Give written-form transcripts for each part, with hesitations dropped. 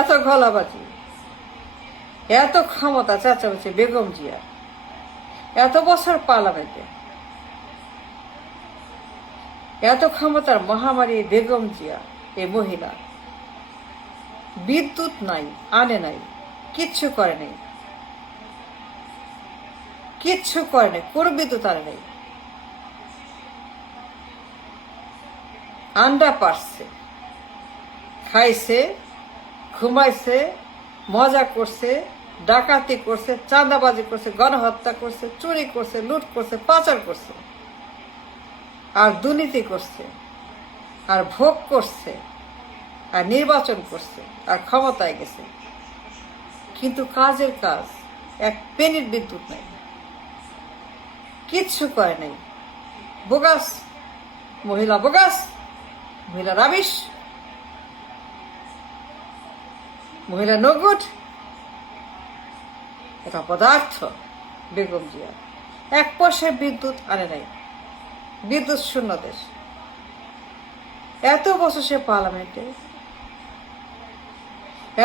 এত গলাবাজি, এত ক্ষমতা চেঁচামেচি বেগম জিয়া, এত বছর পার্লামেন্টে, এত ক্ষমতার মহামারী বেগম জিয়া। এই মহিলা বিদ্যুৎ নাই, আনে নাই, কিচ্ছু করে নাই, কিচ্ছু করে নাই, কোনো বিদ্যুৎ আনে নাই। আন্ডা পারছে, খাইছে, ঘুমাইছে, মজা করছে, ডাকাতি করছে, চাঁদাবাজি করছে, গণহত্যা করছে, চুরি করছে, লুট করছে, পাচার করছে, আর দুর্নীতি করছে, আর ভোগ করছে, আর নির্বাচন করছে, আর ক্ষমতায় গেছে। কিন্তু কাজের কাজ, এক পেনির বিদ্যুৎ নাই, কিচ্ছু করে নাই। বোগাস মহিলা, বোগাস মহিলা, রাবিশ মহিলা, নগুড, এটা পদার্থ বেগম জিয়া। এক পয়সায় বিদ্যুৎ আনে নাই, বিদ্যুৎ শূন্য দেশ। এত বছর সে পার্লামেন্টে,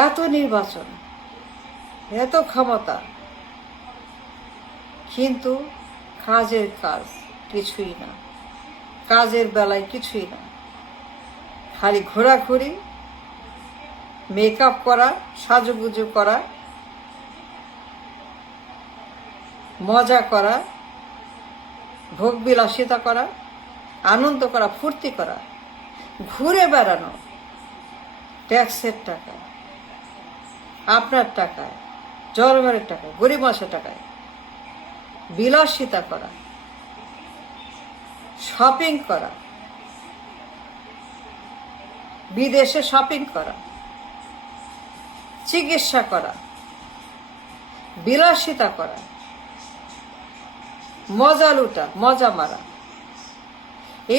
এত নির্বাচন, এত ক্ষমতা, কিন্তু কাজের কাজ কিছুই না, কাজের বেলায় কিছুই না। খালি ঘোরাঘুরি, মেকআপ করা, সাজুগুজু করা, মজা করা, ভোগ বিলাসিতা করা, আনন্দ করা, ফুর্তি করা, ঘুরে বেড়ানো, ট্যাক্সের টাকায়, আপনার টাকায়, জনগণের টাকায়, গরিব মানুষের টাকায় বিলাসিতা করা, শপিং করা, বিদেশে শপিং করা, চিকিৎসা করা, বিলাসিতা করা, মজা লুটা, মজা মারা।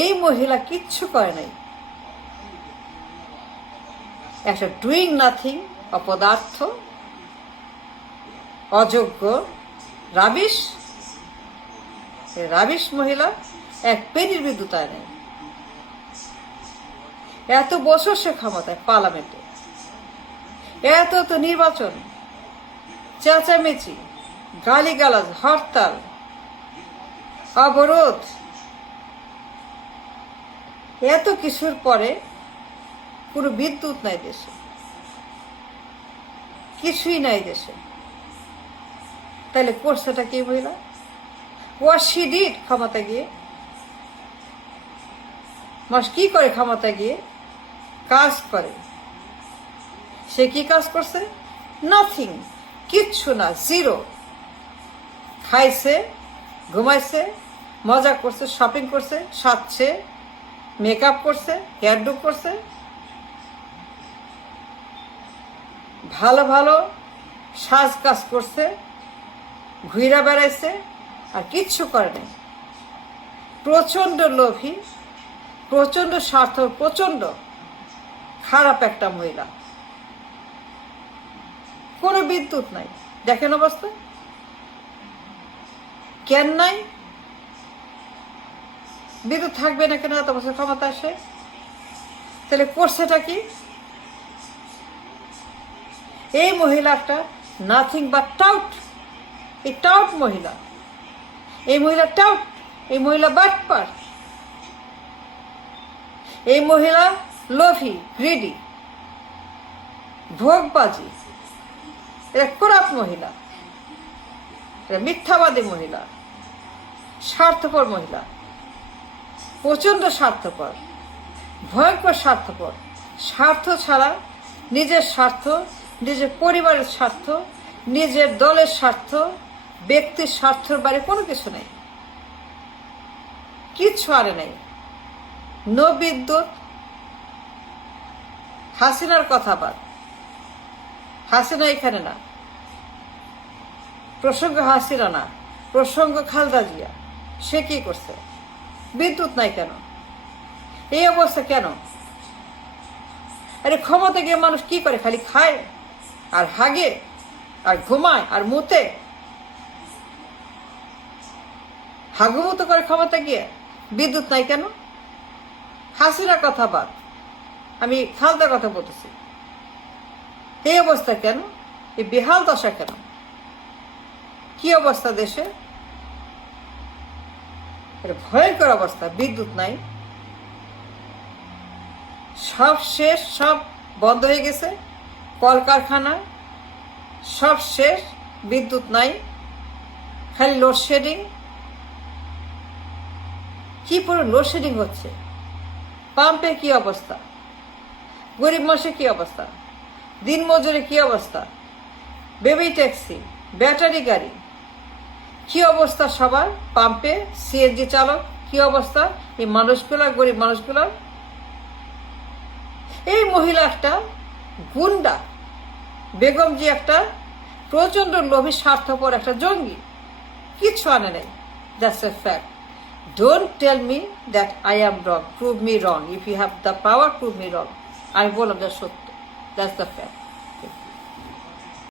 এই মহিলা কিচ্ছু করে নাই। একটা ডুইং নাথিং, অপদার্থ, অযোগ্য, রাবিশ। রাবিশ মহিলা এক পেনির বিদ্যুৎ আয় নেই। এত বছর সে ক্ষমতায় পার্লামেন্টে, এত তো নির্বাচন, চেঁচামেচি, গালিগালাজ, হরতাল, অবরোধ, এত কিছুর পরে পুরো বিদ্যুৎ নাই দেশে, কিছুই নাই দেশে। তাহলে করছেটা কি মহিলা? হোয়াট শি ডিড ক্ষমতা গিয়ে? মাস কি করে ক্ষমতা গিয়ে? কাজ করে। সে কি কাজ করছে? নাথিং, কিচ্ছু না, জিরো। খাইছে, ঘুমাইছে, মজা করছে, শপিং করছে, সাজছে, মেকআপ করছে, হেয়ার ডু করছে, ভালো ভালো সাজ কাজ করছে, ঘুরে বেড়াইছে, আর কিচ্ছু করে নাই। প্রচণ্ড লোভী, প্রচণ্ড স্বার্থ, প্রচণ্ড খারাপ একটা মহিলা। কোনো বিদ্যুৎ নাই, দেখেন অবস্থা কেন নাই? বিদ্যুৎ থাকবে না কেন? এত বছর ক্ষমতা আসে, তাহলে করছেটা কি? এই মহিলাটা নাথিং বাট টাউট। এই টাউট মহিলা, এই মহিলা টাউট, এই মহিলা বাটপার, এই মহিলা লোভী, গ্রিডি, ভোগবাজি। এরা করাপ্ট মহিলা, এরা মিথ্যাবাদী মহিলা, স্বার্থপর মহিলা, প্রচণ্ড স্বার্থপর, ভয়ঙ্কর স্বার্থপর। স্বার্থ ছাড়া নিজের স্বার্থ, নিজের পরিবারের স্বার্থ, নিজের দলের স্বার্থ, ব্যক্তির স্বার্থের বাইরে কোনো কিছু নেই, কিচ্ছু আরে নেই। নো বিদ্যুৎ। হাসিনার কথা বাদ, হাসিনা এখানে না, প্রসঙ্গ হাসিনা না, প্রসঙ্গ খালেদা জিয়া। সে কি করছে? বিদ্যুৎ নাই কেন? এই অবস্থা কেন? আরে ক্ষমতা গিয়ে মানুষ কি করে? খালি খায় আর হাগে আর ঘুমায় আর মুতে, হাগুমুতো করে ক্ষমতা গিয়ে। বিদ্যুৎ নাই কেন? হাসিনার কথা বাদ, আমি খালেদার কথা বলতেছি। এই অবস্থা কেন? এই বেহাল দশা কেন? কি অবস্থা দেশে? ভয়ঙ্কর অবস্থা। বিদ্যুৎ নাই, সব শেষ, সব বন্ধ হয়ে গেছে। কলকারখানা সব শেষ, বিদ্যুৎ নাই, খালি লোডশেডিং। কি পুরো লোডশেডিং হচ্ছে। পাম্পের কি অবস্থা, গরিব মানুষের কি অবস্থা, দিনমজুরের কি অবস্থা, বেবি ট্যাক্সি, ব্যাটারি গাড়ি, কি অবস্থা সবার। পাম্পে সিএনজি চালক, কি অবস্থা এই মানুষগুলার, গরিব মানুষগুলার। এই মহিলা একটা গুন্ডা, বেগমজি একটা প্রচন্ড লোভী, স্বার্থপর একটা জঙ্গি, কিচ্ছু আনে নেই। That's a fact. Don't tell me that I am wrong, prove me wrong. If you have the power, prove me wrong. আমি বললাম যা সত্য, দ্যাটস দ্য ফ্যাক্ট।